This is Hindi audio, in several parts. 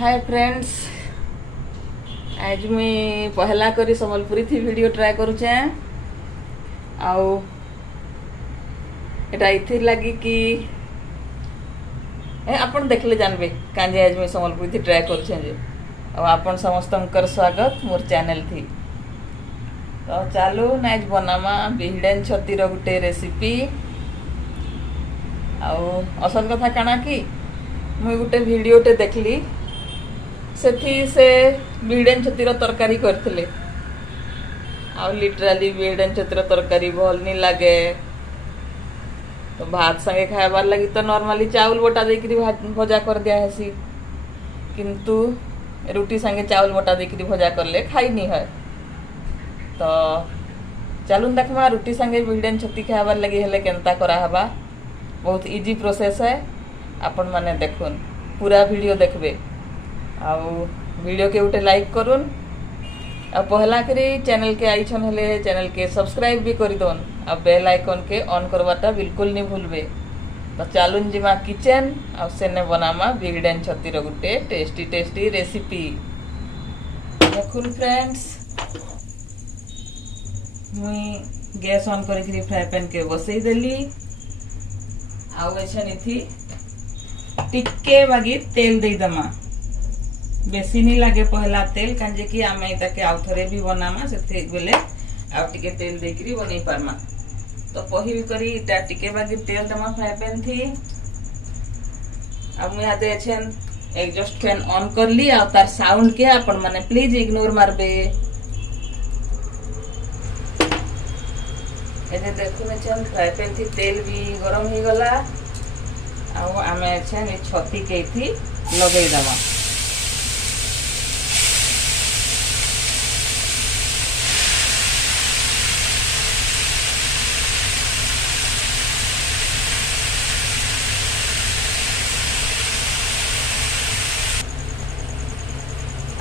हाय फ्रेंड्स, आज मैं पहला करी संबलपुरी थी वीडियो ट्राए करुचे। आउ एटा इथिर लगी कि आपण देखले जानबे कांजे आज मैं संबलपुरी थी ट्राए करुचे जे आपण समस्तंकर स्वागत मोर चैनल थी। तो चालू ना आज बनामा बिहड़ेन छतीर गुटे रेसिपी। आउ असल कथा काना कि मुई गुटे वीडियोटे देखली सेठी से बिहड़ेन छतीर तरकारी करथिले। आउ लिटराली बिहड़ेन छतीर तरकारी भल नहीं लगे। तो भात संगे खाइबार लगी तो नॉर्मली चावल बटा देकरी भजा कर दिया हेसी, किंतु रुटी संगे चावल बटा देकरी भजा करले खाई नहीं है। तो चलून देखमा रुटी संगे बिहड़ेन छती खाइबार लगी हेले केनता करा हबा। बहुत इजी प्रोसेस है, आपण माने देखुन पूरा वीडियो देखबे। आउ वीडियो के उठे लाइक करुन। अब पहला करी चैनल के आईछन हेले चैनल के सब्सक्राइब भी कर दोन। अब बेल आइकन के ऑन करवाटा बिल्कुल नहीं भूलबे। तो चालून जिमा किचन आ सेने बनामा बिहड़ेन छतीर गुटे टेस्टी टेस्टी रेसिपी। देखुन फ्रेंड्स, मुई गैस ऑन करी फ्राई पैन के बसई देली। आउ एछन इथी टिके बागी तेल दे दमा। बेसी नहीं लगे पहला तेल कांजे कि आमे इताके आउ थरे भी बनामा सेते बेले आउ टिके तेल देकरी बनै पारमा। तो पहिल करी इटा टिके बागी तेल दमा फ्राई पैन थी। अब मैं आते एछन एग्जॉस्ट फैन ऑन कर ली। आ तार साउंड के आपण माने प्लीज इग्नोर मारबे। एते देखुन एछन फ्राई पैन थी तेल भी गरम ही गला। आउ आमे एछन ए छती के थी लगै दमा।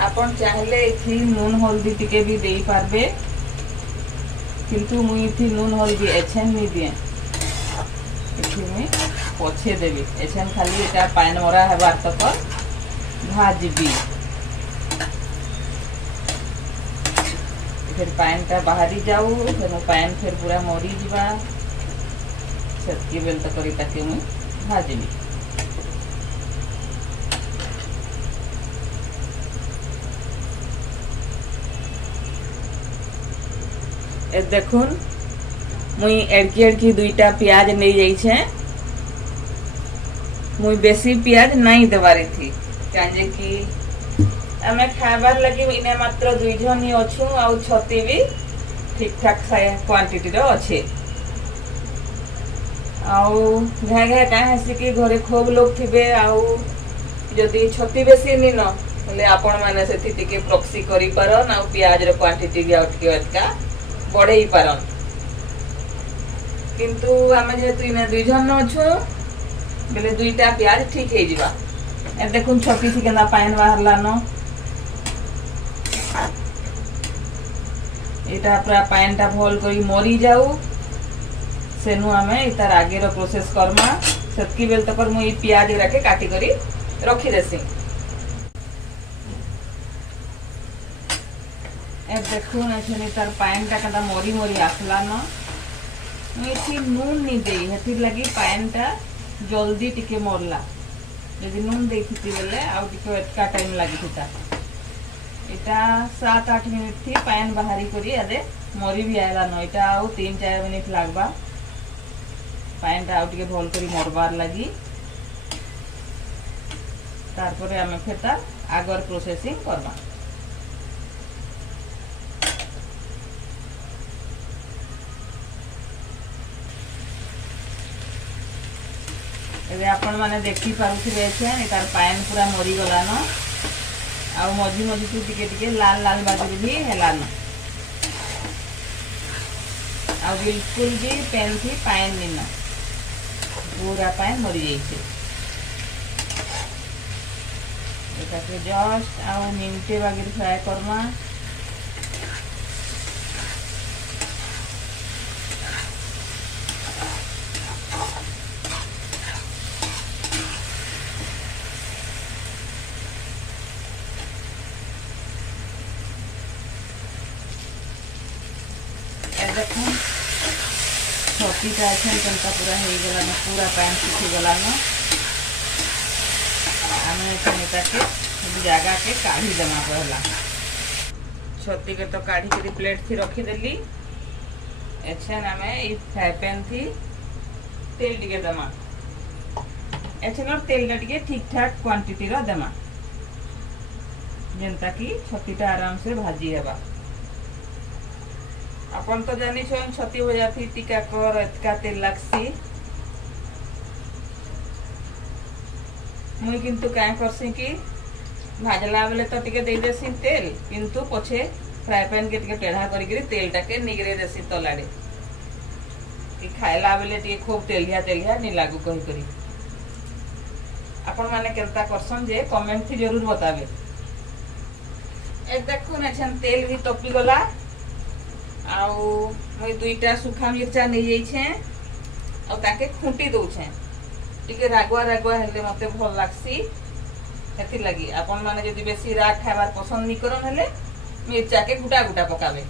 आपण चाहले इथि नून हल्दी टिके भी दे पारबे, किंतु मुई इथि नून हल्दी एछन नहीं दिए। इथि मैं पछे देबी। एछन खाली एटा पान मरा हेबार तक भाजबी। फिर पान ता बाहरी जाऊ, फिर पान फिर पूरा मरी जीवा सेतकी बेल तक करी ताके मुई भाजबी। ए देखुन मुई एड़की एड़की दुईटा प्याज नहीं जाइछे। मुई बेसी प्याज नहीं देवारी थी कांजे कि आमे खाबार लगी इने मात्र दुई जन ही अछु। आउ छती भी ठीक ठाक क्वांटिटी रो अच्छे। आउ घा घा का हसी कि घरे खूब लोग थिबे। आउ जदी छती बेसी नी न ले आपण माने सेति टिके प्रॉक्सी करी परन। आउ प्याज रो क्वांटिटी भी आउट के अटका बढ़े ही पारन। किंतु आमे जेतु इने दुई जन अछु बेले दुईटा प्याज ठीक हे जिबा। ए देखुन छती थी केना पाइन बाहरला न। एटा पूरा पाइनटा भल करी मरी जाऊ सेनु आमे इतार आगे रो प्रोसेस करमा। सेतकी बेल तक मुई प्याज राके काटी करी रखी देसी। ए देखुन एछनी तार पाइनटा कदा मरी मरी आसला न। मुई इथि नून नहीं देई हेतिर लगी पाइनटा जल्दी टिके मरला। यदि नून देथिति बेले आउ टिके एटका टाइम लागि थिता। एटा 7-8 मिनिट थी पाइन बाहरी करी आदे मरी भी आयला न। एटा आउ 3-4 मिनिट लागबा पाइनटा आउ टिके भल करी मरबार लगी। तारपरे आमे फेता आगर प्रोसेसिंग करबा। एबे आपण माने देखि पारुथिबे एछन एटार पाइन पूरा मरी गला न। आउ मझी मझी तू टिके टिके लाल लाल बाजरी भी हेला न। आउ बिल्कुल भी पेन थी पाइन नी न, पूरा पाइन मरी जाइछे। एटा के जस्ट आउ मिनटे बागरी फ्राई करमा। देखो छतीटा अच्छे केनता पूरा हो गलान पूरा पानी सुखी गलान आम एटाके जगह के काढ़ी देमा पहला छती के तो काढ़ी कर प्लेट थी रखीदेली एछन आम फ्राए पैन थी तेल टिके देमा एछन तेल टे ठीक ठाक क्वांटिटी रो देमा जेनता कि छतीटा आराम से भाजी हेबा अपन तो जानी छती भजा थी टीका कर एतका तेल लागसी मुई किंतु क्या करसी कि भाजला बेले तो टिके दे देसी तेल किंतु पछे फ्राए पैन के टिके टेढ़ा करी तेल टाके निगरे देसी तलाड़े कि खाइला बेले टिके खूब तेलिया नहीं लागू कही करी आपण माने केनता करसन जे कमेंट थी जरूर बतावे। एक देखो ना छन तेल भी तपी गला आउ मुई दुईटा सुखा मिर्चा नहीं जाई छे और ताके खुंटी दउ छे टिके रागुआ हेले मते भल लागसी हेति लगी आपण माने जदी बेसी राग खाबार पसंद नहीं करन हेले मिर्चा के गुटा गुटा पकावे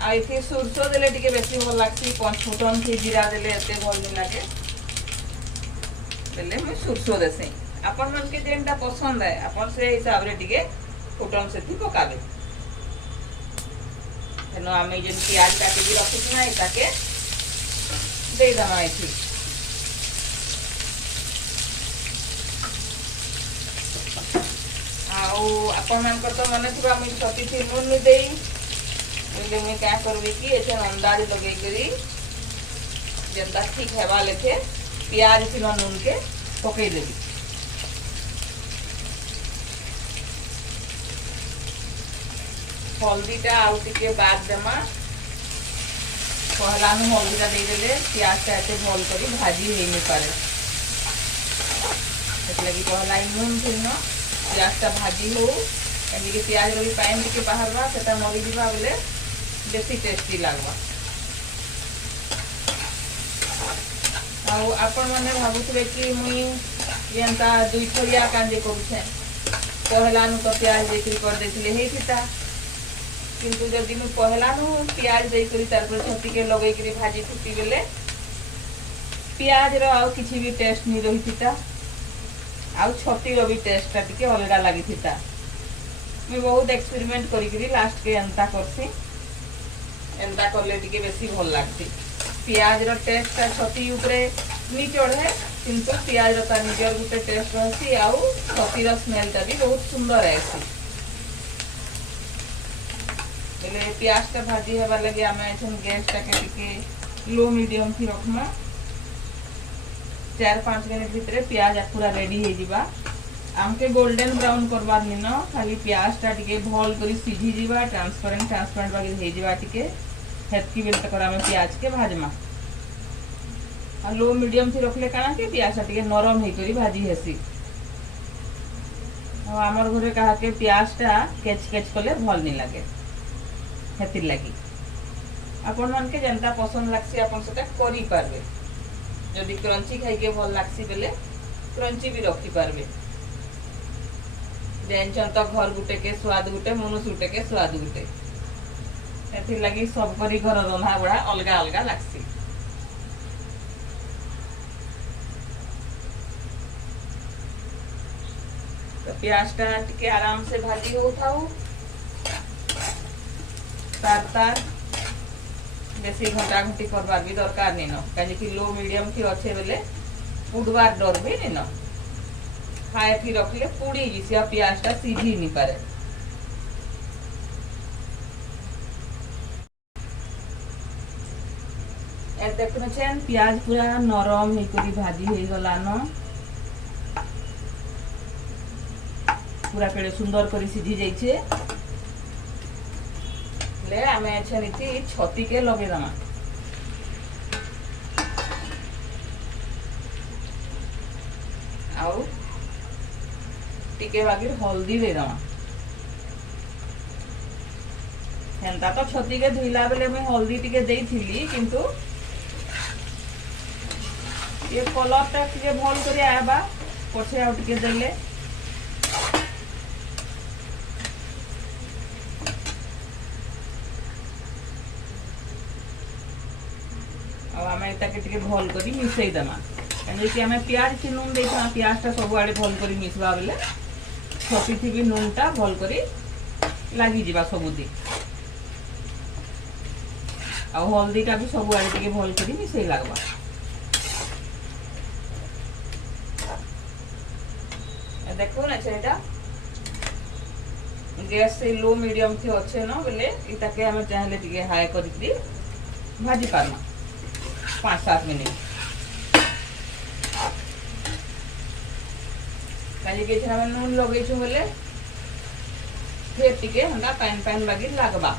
आ इथे सुरसो देले टिके बेसी भल लागसी पंच फुटन थी जीरा देले एते भल नहीं लागे देले मैं सुरसो देसे आपण मन के जेनटा पसंद है आपण से हिसाब रे टिके फुटन से थी पकावे एनो आमे जेन प्याज काटी भी रखिस ना एटाके दे दमा एथि आपण मान तो मन थी मुझे छती थी नून नहीं दे मुझे क्या करबी कि ऐसे अंदाज लगे करी जेनता ठीक हेबा लेखे प्याज थी नून के पकई देवी हल्दीटा आउ टिके बाद देमा पहला हल्दीटा देदेले प्याजटा एते भल करी भाजी हो नहीं पारे लगी पहला नून थी न प्याजटा भाजी हो एमती प्याज रही पानी टी बाहर से मरी जा बोले बेसी टेस्टी लगवा आपण मैंने भावुले कि मुई जेनता दुई थरिया कांजे करुछे पहला तो प्याज देकर कर देथिले हेतिता किंतु जदि मु पहला प्याज देकर तारपर छती के लगे करी भाजी थुती बेले प्याज रो आ किछि भी टेस्ट नहीं रहितिता आउ छती रो भी टेस्ट टा टिके अलगा लागि थिता मैं बहुत एक्सपेरिमेंट करी लास्ट के एंता करसी एंता करले टिके बेसी भल लागती प्याज रो टेस्ट टा छती ऊपरे नी चढ़े किंतु प्याज रो ता निजर गुटे टेस्ट रहसी आउ छती रो स्मेल टा भी बहुत सुंदर आसी बेले प्याज टा भाजी हेबा लगे आमे एछन गैस टा के टिके लो मीडियम थी रखमा 4-5 मिनट भितर प्याज पूरा रेडी हो जावा आमके गोल्डन ब्राउन करवार नी न खाली प्याज टा टिके भल करी सीझी जीवा ट्रांसपेरेंट बागी हो जावा टिके हेतकी बेल तक आमे प्याज के भाजमा आ लो मीडियम थी रखले काना के प्याज टा टिके नरम हे करी भाजी हेसी आ हमर घरे कहा के प्याज टा केच कले भल नहीं लागे हेतिर लागी आपण मन के जनता पसंद लागसी आपण सेटा करी पारबे जदि क्रंची खाई के भल लागसी बेले क्रंची भी रखी पारबे देनचन तो घर गुटे के स्वाद गुटे मनुष्य गुटे के स्वाद गुटे एथि लगी सब करी घर रंधा बड़ा अलगा अलगा लागसी तो प्याज टा टिके आराम से भाजी हो थाऊ तार बेसी घंटा घंटी करवार भी दरकार नहीं न कहीं लो मीडियम थी अच्छे बेले पुड़वार डर भी नहीं न हाई थी रखले पुड़ी जिसे प्याज टा सीझी नहीं पारे देखने छेन प्याज पूरा नरम होकर भाजी हो गला न पूरा केड़े सुंदर कर सीझी जाइए आमे छती के लगे दमा आउ टिके बागिर हल्दी दे दमा हेंता तो छती के धुईला बेले मैं हल्दी टिके देइथिली किंतु ये कलर टा टिके भल करी आबा पछे आउ टिके देले ताके टिके भल करी मिसई देमा कि आम प्याज की नून देता प्याजटा सबुआड़े भल करी मिसवा बेले छपी थी नूनटा भल करी लगी जा सबुदी आ हल्दीटा भी सबुआड़े टिके भल करी मिसई लगवा देखो ना सेटा गैस से लो मीडियम थी अच्छे न बोले इताके हमें चाहले टिके हाई करी भाजी पारमा 5-7 मिनट काजी के हमें नून लगे बोले फिर टिके हंगा पैन पैन लगी लगवा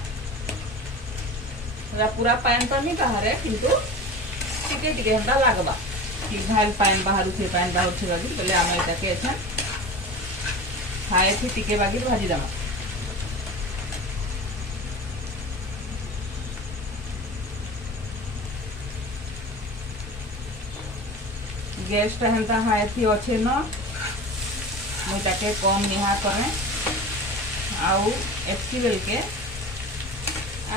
पूरा पैन तो नहीं बाहर किंतु टिके टिके हंगा लगवा कि भाई पैन बाहर थे पैन बाहर थे लगी बोले आम इताके अच्छा खाए थी टिके बागी भाजी दमा गैस टा हेंता हाई थी अच्छे न मुझे कम निहा करें आउ एटकी बेल के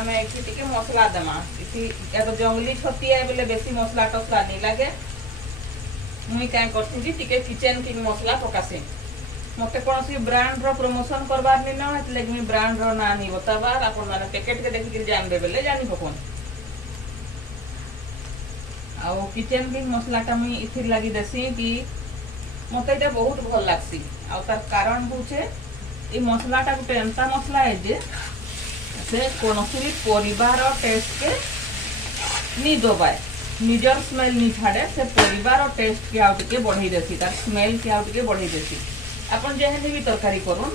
आम एक मसला देमा तो जंगली छती है बोले बेसी मसला टसला नहीं लगे मुई क्या करती किचन किंग मसला पकासी मत कौन ब्रांड रो प्रमोशन करवार नहीं ना लगे ब्रांड रो ना नहीं बताबार अपन माने पैकेट के देखिक जानबे बेले जानी पकन आ किचन किंग मसलाटा मुई इथिर लगी देसी कि मत ये बहुत भल लगसी आ तार कारण होचे ये मसलाटा गोटे एंता मसला है जे से कौन परिवार टेस्ट के नहीं दबाए निजर स्मेल नहीं छाड़े से परिवार टेस्ट के आउ टिके बढ़ई देसी तार स्मेल के आउ टिके बढ़ई देसी अपन जेहने भी तरकारी करूँ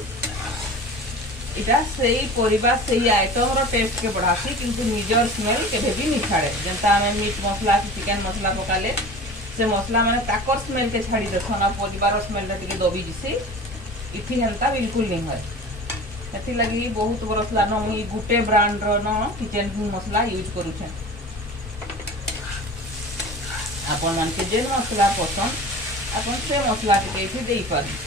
इटा से परिवार से आइटम रो टेस्ट के बढ़ासी किंतु निजर स्मेल केबे भी नहीं छाड़े जनता हमें मीट मसला चिकन मसला पकाले से मसला माने ताकर स्मेल के छाड़ी देसन आ परिवार स्मेल टिके दबी जिसी इथि हेंता बिल्कुल नहीं है एथि लगी बहुत बरस ला न मुई गुटे ब्रांड रो न किचन किंग मसला यूज करू छे अपन मन के जेन मसला पसंद अपन से मसला टिके इथि देई पारी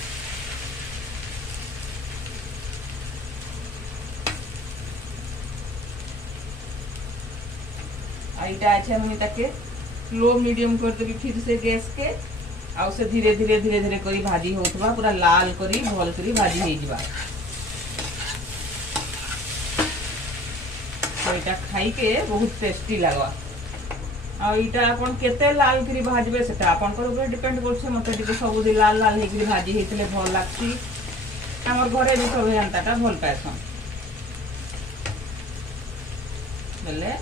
आईटा अच्छा मुई ताके लो मीडियम कर देबी फिर से गैस के आ से धीरे धीरे धीरे धीरे करी भाजी होतबा पूरा लाल करी भल करी भाजी हे जिबा तो इटा खाई के बहुत टेस्टी लागवा आ इटा अपन केते लाल करी भाजबे सेटा अपन पर ऊपर डिपेंड करछे मते टिके सब दि लाल लाल हे करी भाजी हेतले भल लागसी हमर घरे भी सब हेंताटा भल पाएछन बोले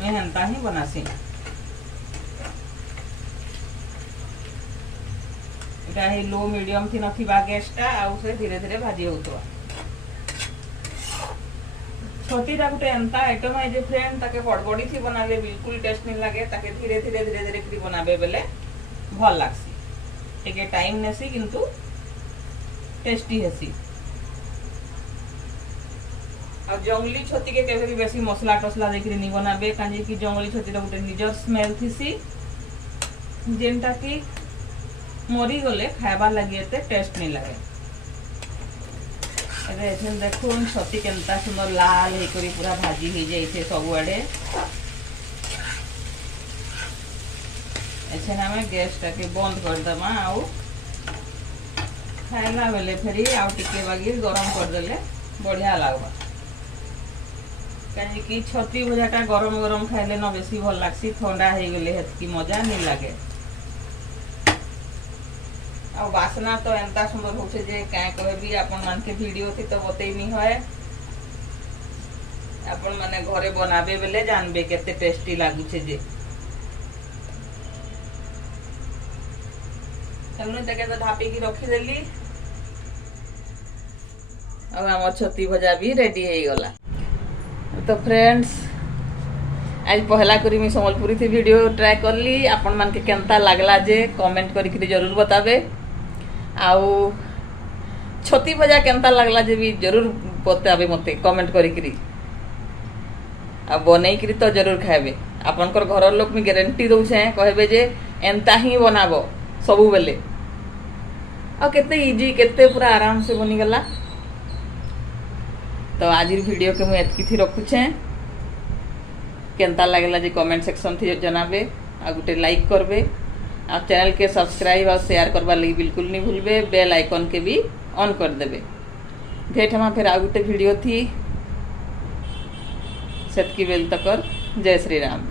मैं हेंता ही बनासी इटा ही लो मीडियम थी नथिबा गैसटा आ से धीरे धीरे भाजी होतबा छोटीटा गोटे एंता आइटम है जे फ्रेंड ताके बड़बड़ी थी बनाले बिल्कुल टेस्ट नहीं लगे ताके धीरे धीरे धीरे धीरे करी बनाबे बेले भल लागसी टिके टाइम नेसी किंतु टेस्टी हेसी और जंगली छती के केबे भी बेसी मसला टसला देखि नहीं बनाबे काजे कि जंगली छती रा गोटे निजर स्मेल थीसी जेनटा कि मरी गले खाइबा लगी एते टेस्ट नहीं लगे अरे एथन देखो छती केनता सुंदर लाल हे करी पूरा भाजी हे जाइछे सब आड़े एछन हमें गैस टा के बंद कर दमा आउ खाइला बेले फेरी आउ टिके बागी गरम कर देले बढ़िया लागबा कहीं कि छती भजाटा गरम गरम खाइले न बेसी भल लागसी ठंडा हो गले हेतकी मजा नहीं लगे आ वासना तो एंता सुंदर होछे जे काय कहबी अपन मान के वीडियो थी तो बतई नहीं होए अपन माने घरे बनाबे बेले जानबे केते टेस्टी लागुछे जे हमने तके तो ढापी की रखी देली अब हमर छती भजा भी रेडी हो गला तो फ्रेंड्स आज पहला करी मी संबलपुरी थी वीडियो ट्राई कर ली आपण मान के केनता लागला जे कमेंट करी जरूर बताबे आउ छती भजा केनता लागला जे भी जरूर बताबे मते कमेंट करी आ बनै करी तो जरूर खाबे आपनकर घर लोक मी गारंटी दउ छे कहबे जे एंता ही बनाबो सबु बेले आ केते इजी केते पूरा आराम से बनी गला तो आज वीडियो के मुझे एतकी थी रखुचे केनता लगेला जे कमेंट सेक्शन थी जनाबे आ गोटे लाइक करबे आ चैनल के सब्सक्राइब और शेयर करवा लगी बिल्कुल नहीं भूलबे। बेल आइकन के भी ऑन कर देबे। भेट हमा फिर आ गोटे वीडियो थी सेतकी बेल तक। जय श्री राम।